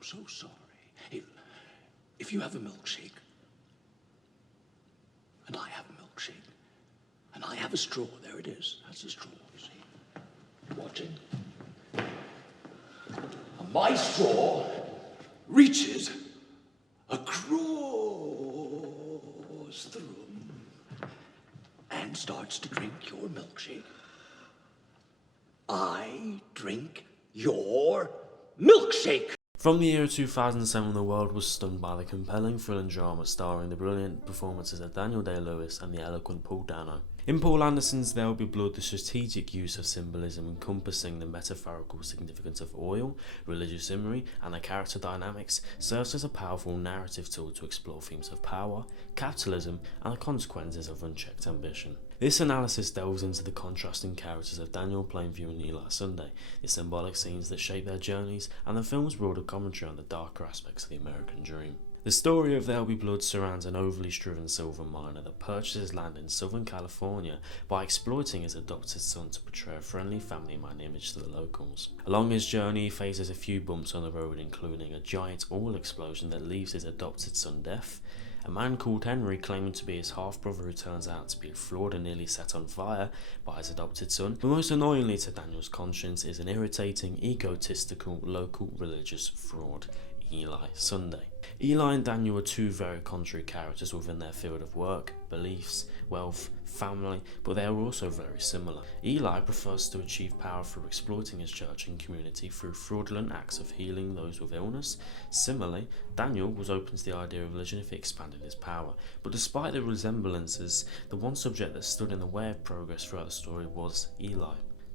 I'm so sorry. If you have a milkshake, and I have a milkshake, and I have a straw, there it is. That's a straw, you see. Watching. And my straw reaches across the room and starts to drink your milkshake. I drink your milkshake. From the year 2007, the world was stunned by the compelling thrilling drama starring the brilliant performances of Daniel Day-Lewis and the eloquent Paul Dano. In Paul Anderson's There'll Be Blood, the strategic use of symbolism encompassing the metaphorical significance of oil, religious imagery, and the character dynamics serves as a powerful narrative tool to explore themes of power, capitalism, and the consequences of unchecked ambition. This analysis delves into the contrasting characters of Daniel Plainview and Eli Sunday, the symbolic scenes that shape their journeys, and the film's broader commentary on the darker aspects of the American dream. The story of There'll Be Blood surrounds an overly striven silver miner that purchases land in Southern California by exploiting his adopted son to portray a friendly family man image to the locals. Along his journey, he faces a few bumps on the road, including a giant oil explosion that leaves his adopted son deaf, a man called Henry claiming to be his half-brother who turns out to be flawed and nearly set on fire by his adopted son, but most annoyingly to Daniel's conscience is an irritating, egotistical, local religious fraud, Eli Sunday. Eli and Daniel are two very contrary characters within their field of work, beliefs, wealth, family, but they are also very similar. Eli prefers to achieve power through exploiting his church and community through fraudulent acts of healing those with illness. Similarly, Daniel was open to the idea of religion if it expanded his power, but despite the resemblances, the one subject that stood in the way of progress throughout the story was Eli.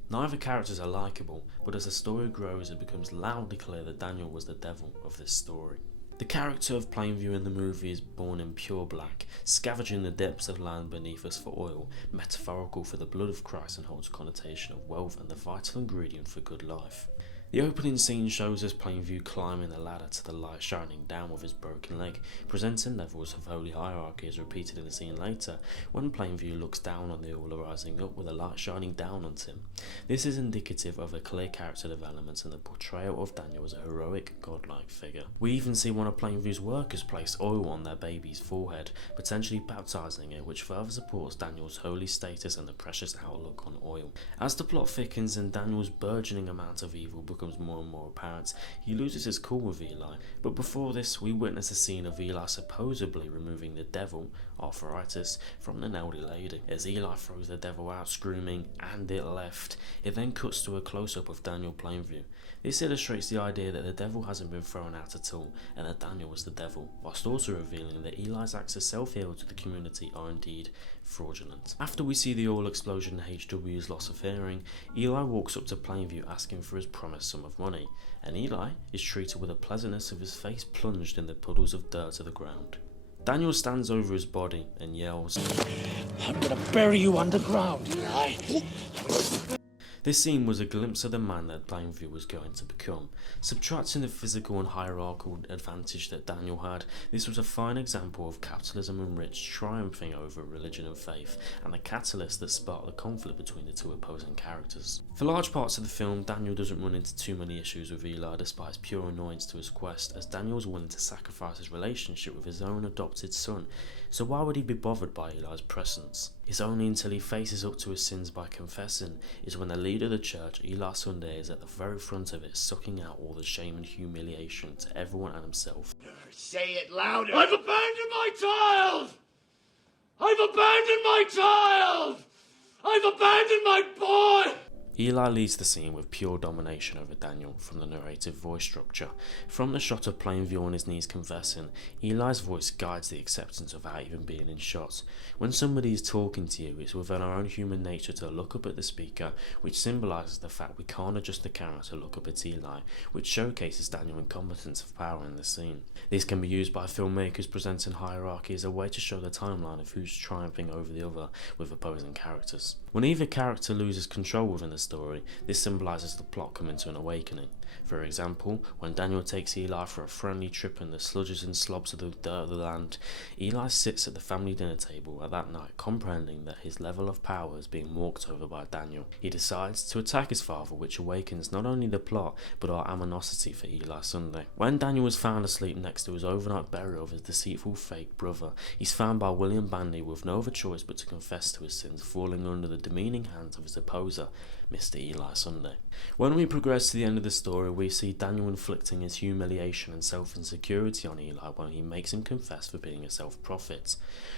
Neither characters are likeable, but as the story grows it becomes loudly clear that Daniel was the devil of this story. The character of Plainview in the movie is born in pure black, scavenging the depths of land beneath us for oil, metaphorical for the blood of Christ and holds a connotation of wealth and the vital ingredient for good life. The opening scene shows us Plainview climbing the ladder to the light shining down with his broken leg, presenting levels of holy hierarchy as repeated in the scene later, when Plainview looks down on the oil rising up with the light shining down on him. This is indicative of a clear character development and the portrayal of Daniel as a heroic, godlike figure. We even see one of Plainview's workers place oil on their baby's forehead, potentially baptizing it, which further supports Daniel's holy status and the precious outlook on oil. As the plot thickens and Daniel's burgeoning amount of evil becomes more and more apparent, he loses his cool with Eli, but before this we witness a scene of Eli supposedly removing the devil, arthritis, from an elderly lady. As Eli throws the devil out screaming, "And it left," it then cuts to a close-up of Daniel Plainview. This illustrates the idea that the devil hasn't been thrown out at all, and that Daniel was the devil, whilst also revealing that Eli's acts of self-heal to the community are indeed fraudulent. After we see the oil explosion and HW's loss of hearing, Eli walks up to Plainview asking for his promised sum of money, and Eli is treated with a pleasantness of his face plunged in the puddles of dirt to the ground. Daniel stands over his body and yells, "I'm gonna bury you underground, Eli." This scene was a glimpse of the man that Plainview was going to become. Subtracting the physical and hierarchical advantage that Daniel had, this was a fine example of capitalism and rich triumphing over religion and faith, and the catalyst that sparked the conflict between the two opposing characters. For large parts of the film, Daniel doesn't run into too many issues with Eli despite his pure annoyance to his quest, as Daniel is willing to sacrifice his relationship with his own adopted son, so why would he be bothered by Eli's presence? It's only until he faces up to his sins by confessing is when the leader of the church, Eli Sunday, is at the very front of it, sucking out all the shame and humiliation to everyone and himself. Say it louder! I've abandoned my child! I've abandoned my child! I've abandoned my boy! Eli leads the scene with pure domination over Daniel from the narrative voice structure. From the shot of Plainview on his knees confessing, Eli's voice guides the acceptance without even being in shot. When somebody is talking to you, it's within our own human nature to look up at the speaker, which symbolises the fact we can't adjust the camera to look up at Eli, which showcases Daniel's incompetence of power in the scene. This can be used by filmmakers presenting hierarchy as a way to show the timeline of who's triumphing over the other with opposing characters. When either character loses control within the story, this symbolises the plot coming to an awakening. For example, when Daniel takes Eli for a friendly trip in the sludges and slobs of the dirt of the land, Eli sits at the family dinner table at that night, comprehending that his level of power is being walked over by Daniel. He decides to attack his father, which awakens not only the plot, but our animosity for Eli Sunday. When Daniel was found asleep next to his overnight burial of his deceitful fake brother, he's found by William Bandy with no other choice but to confess to his sins, falling under the demeaning hands of his opposer, Mr. Eli Sunday. When we progress to the end of the story, we see Daniel inflicting his humiliation and self-insecurity on Eli when he makes him confess for being a self-prophet.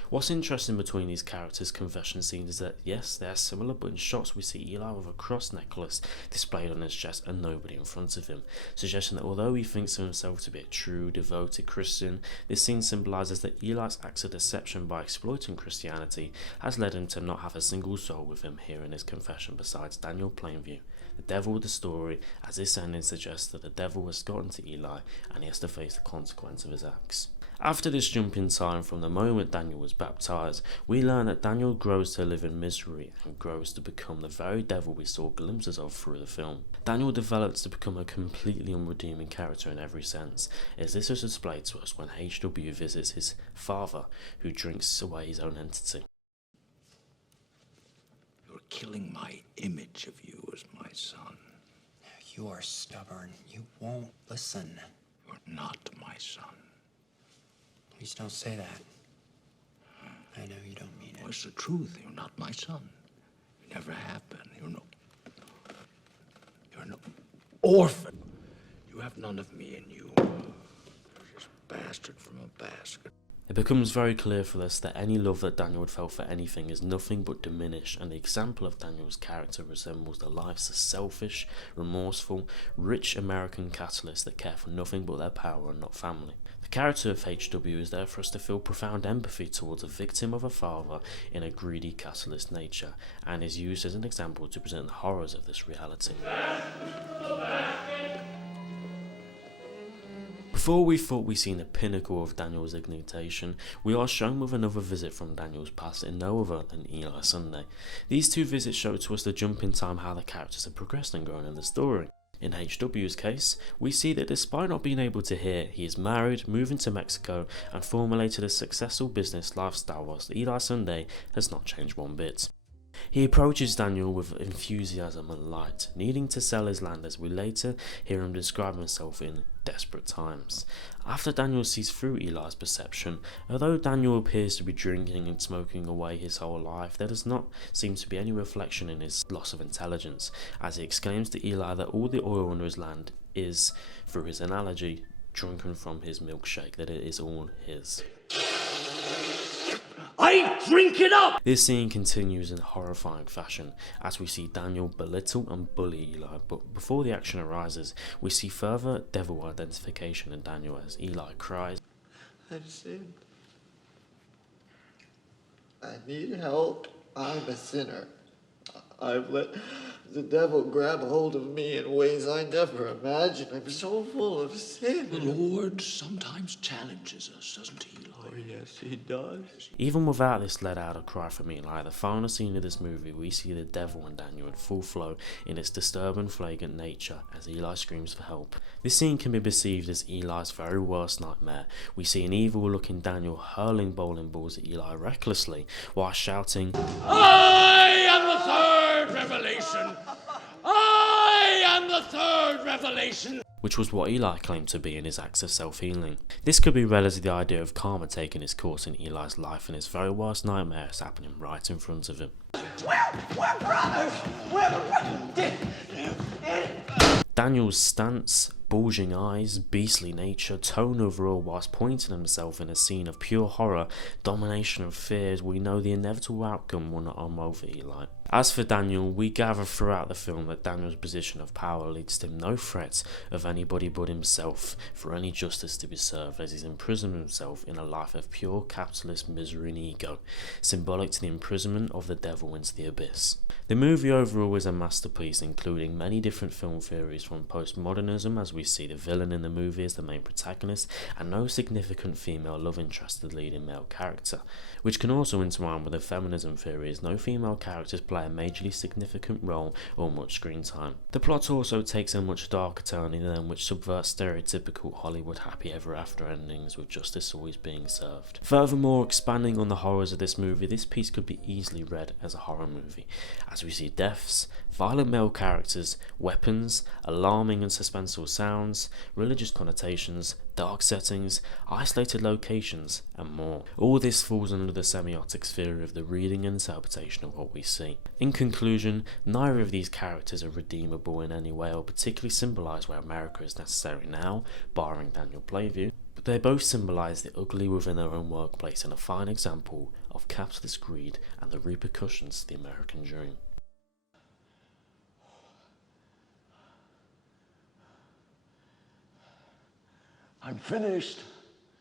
What's interesting between these characters' confession scenes is that, yes, they are similar, but in shots we see Eli with a cross necklace displayed on his chest and nobody in front of him, suggesting that although he thinks of himself to be a true, devoted Christian, this scene symbolises that Eli's acts of deception by exploiting Christianity has led him to not have a single soul with him here in his confession besides Daniel Plainview, the devil of the story, as this ending suggests that the devil has gotten to Eli and he has to face the consequence of his acts. After this jump in time from the moment Daniel was baptized, we learn that Daniel grows to live in misery and grows to become the very devil we saw glimpses of through the film. Daniel develops to become a completely unredeeming character in every sense, as this is displayed to us when HW visits his father, who drinks away his own entity. You're killing my image of you as my son. You are stubborn. You won't listen. You're not my son. Please don't say that. I know you don't mean it. Well, it's the truth. You're not my son. You never have been. You're no orphan. You have none of me in you. You're just a bastard from a basket. It becomes very clear for us that any love that Daniel had felt for anything is nothing but diminished, and the example of Daniel's character resembles the lives of selfish, remorseful, rich American capitalists that care for nothing but their power and not family. The character of HW is there for us to feel profound empathy towards a victim of a father in a greedy capitalist nature, and is used as an example to present the horrors of this reality. Before we thought we'd seen the pinnacle of Daniel's ignitation, we are shown with another visit from Daniel's past in no other than Eli Sunday. These two visits show to us the jump in time how the characters have progressed and grown in the story. In HW's case, we see that despite not being able to hear, he is married, moving to Mexico, and formulated a successful business lifestyle, whilst Eli Sunday has not changed one bit. He approaches Daniel with enthusiasm and light, needing to sell his land, as we later hear him describe himself in desperate times. After Daniel sees through Eli's perception, although Daniel appears to be drinking and smoking away his whole life, there does not seem to be any reflection in his loss of intelligence, as he exclaims to Eli that all the oil under his land is, through his analogy, drunken from his milkshake, that it is all his. I drink it up! This scene continues in horrifying fashion as we see Daniel belittle and bully Eli, but before the action arises, we see further devil identification in Daniel as Eli cries, I've sinned. I need help. I'm a sinner. I've let the devil grab hold of me in ways I never imagined. I'm so full of sin. The Lord sometimes challenges us, doesn't he, Eli? Oh, yes, he does. Even without this let out a cry from Eli, the final scene of this movie, we see the devil in Daniel in full flow in its disturbing, flagrant nature as Eli screams for help. This scene can be perceived as Eli's very worst nightmare. We see an evil-looking Daniel hurling bowling balls at Eli recklessly while shouting, I am the third revelation! I am the third revelation! which was what Eli claimed to be in his acts of self-healing. This could be read as the idea of karma taking its course in Eli's life and his very worst nightmare is happening right in front of him. We're brothers! Daniel's stance, bulging eyes, beastly nature, tone overall whilst pointing himself in a scene of pure horror, domination and fears, we know the inevitable outcome will not unroll for Eli. As for Daniel, we gather throughout the film that Daniel's position of power leads to him no threat of anybody but himself for any justice to be served, as he's imprisoned himself in a life of pure capitalist misery and ego, symbolic to the imprisonment of the devil into the abyss. The movie overall is a masterpiece, including many different film theories from postmodernism, as we see the villain in the movie as the main protagonist and no significant female love interest as the leading male character, which can also intertwine with the feminism theory as no female characters play play a majorly significant role or much screen time. The plot also takes a much darker turn in them, which subverts stereotypical Hollywood happy ever after endings with justice always being served. Furthermore, expanding on the horrors of this movie, this piece could be easily read as a horror movie, as we see deaths, violent male characters, weapons, alarming and suspenseful sounds, religious connotations, dark settings, isolated locations, and more. All this falls under the semiotics theory of the reading and interpretation of what we see. In conclusion, neither of these characters are redeemable in any way or particularly symbolise where America is necessary now, barring Daniel Playview, but they both symbolise the ugly within their own workplace and a fine example of capitalist greed and the repercussions to the American dream. I'm finished.